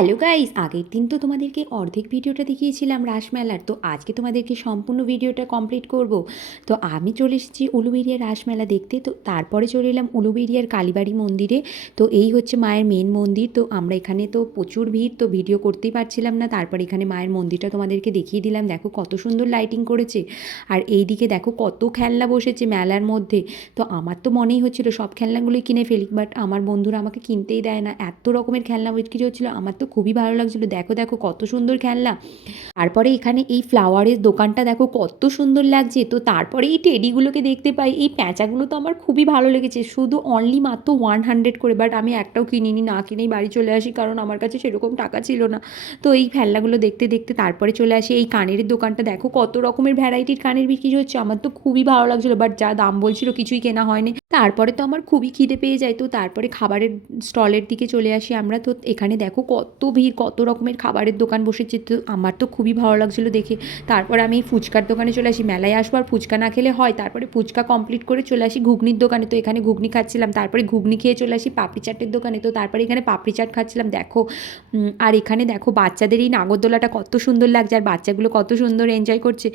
Hello guys, আগের দিন তো তোমাদেরকে অর্ধেক ভিডিওটা দেখিয়েছিলাম রাসমেলার। তো আজকে তোমাদেরকে সম্পূর্ণ ভিডিওটা কমপ্লিট করব। তো আমি চলে এসেছি উলুবেড়িয়ার রাসমেলা দেখতে। তো তারপরে চলে এলাম উলুবেড়িয়ার কালীবাড়ি মন্দিরে। তো এই হচ্ছে মায়ের মেন মন্দির। তো আমরা এখানে তো প্রচুর ভিড়, তো ভিডিও করতেই পারছিলাম না। তারপর এখানে মায়ের মন্দিরটা তোমাদেরকে দেখিয়ে দিলাম। দেখো কত সুন্দর লাইটিং করেছে। আর এই দিকে দেখো কত খেলনা বসেছে মেলার মধ্যে। তো আমার তো মনেই হচ্ছিল সব খেলনাগুলোই কিনে ফেলি, বাট আমার বন্ধুরা আমাকে কিনতেই দেয় না। এত রকমের খেলনা বিক্রি হচ্ছিল, আমার তো খুবই ভালো লাগছিল। দেখো দেখো কত সুন্দর খেলনা। তারপরে এখানে এই ফ্লাওয়ারের দোকানটা দেখো কত সুন্দর লাগছে। তো তারপরে এই টেডিগুলোকে দেখতে পাই, এই প্যাঁচাগুলো তো আমার খুবই ভালো লেগেছে। শুধু অনলি মাত্র 100 করে, বাট আমি একটাও কিনিনি, না কিনেই বাড়ি চলে আসি, কারণ আমার কাছে সেরকম টাকা ছিল না। তো এই খেলনাগুলো দেখতে দেখতে তারপরে চলে আসি এই কানের দোকানটা। দেখো কত রকমের ভ্যারাইটির কানের বিক্রি হচ্ছে, আমার তো খুবই ভালো লাগছিলো, বাট যা দাম বলছিল কিছুই কেনা হয়নি। তারপরে তো আমার খুবই খিদে পেয়ে যায়। তো তারপরে খাবারের স্টলের দিকে চলে আসি আমরা। তো এখানে দেখো কত ভিড়, কত রকমের খাবারের দোকান বসেছে। তো আমার তো খুবই ভালো লাগছিলো দেখে। তারপরে আমি এই ফুচকার দোকানে চলে আসি। মেলায় আসবো আর ফুচকা না খেলে হয়। তারপরে ফুচকা কমপ্লিট করে চলে আসি ঘুগনির দোকানে। তো এখানে ঘুগনি খাচ্ছিলাম। তারপরে ঘুগনি খেয়ে চলে আসি পাপড়ি চাটের দোকানে। তো তারপরে এখানে পাপড়ি চাট খাচ্ছিলাম। দেখো আর এখানে দেখো বাচ্চাদের এই নাগরদোলাটা কত সুন্দর লাগছে, আর বাচ্চাগুলো কত সুন্দর এনজয় করছে।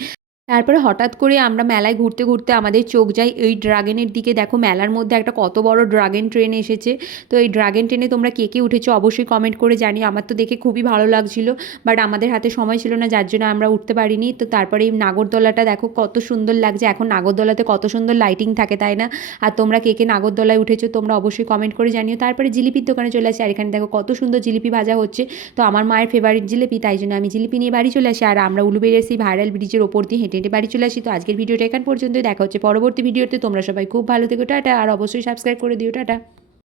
তারপরে হঠাৎ করে আমরা মেলায় ঘুরতে ঘুরতে আমাদের চোখ যায় এই ড্রাগনের দিকে। দেখো মেলার মধ্যে একটা কত বড় ড্রাগন ট্রেন এসেছে। তো এই ড্রাগন ট্রেনে তোমরা কে কে উঠেছো অবশ্যই কমেন্ট করে জানি। আমার তো দেখে খুবই ভালো লাগছিল, বাট আমাদের হাতে সময় ছিল না, যার জন্য আমরা উঠতে পারিনি। তো তারপরে এই নাগরদোলাটা দেখো কত সুন্দর লাগছে। এখন নাগরদোলাতে কত সুন্দর লাইটিং থাকে, তাই না? আর তোমরা কে কে নাগরদোলায় উঠেছো তোমরা অবশ্যই কমেন্ট করে জানিও। তারপরে জিলিপির দোকানে চলে আসি, আর এখানে দেখো কত সুন্দর জিলিপি ভাজা হচ্ছে। তো আমার মায়ের ফেভারিট জিলিপি, তাই জন্য আমি জিলিপি নিয়ে বাড়ি চলে আসি। আর আমরা উলুবেড়িয়ার সেই ভাইরাল ব্রিজের ওপর দিয়ে হেঁটে হেঁটে বাড়ি চলে আসি। তো আজকের ভিডিওটা এখান পর্যন্তই। দেখা হচ্ছে পরবর্তী ভিডিওতে। তোমরা সবাই খুব ভালো থেকো, টাটা। আর অবশ্যই সাবস্ক্রাইব করে দিও, টাটা।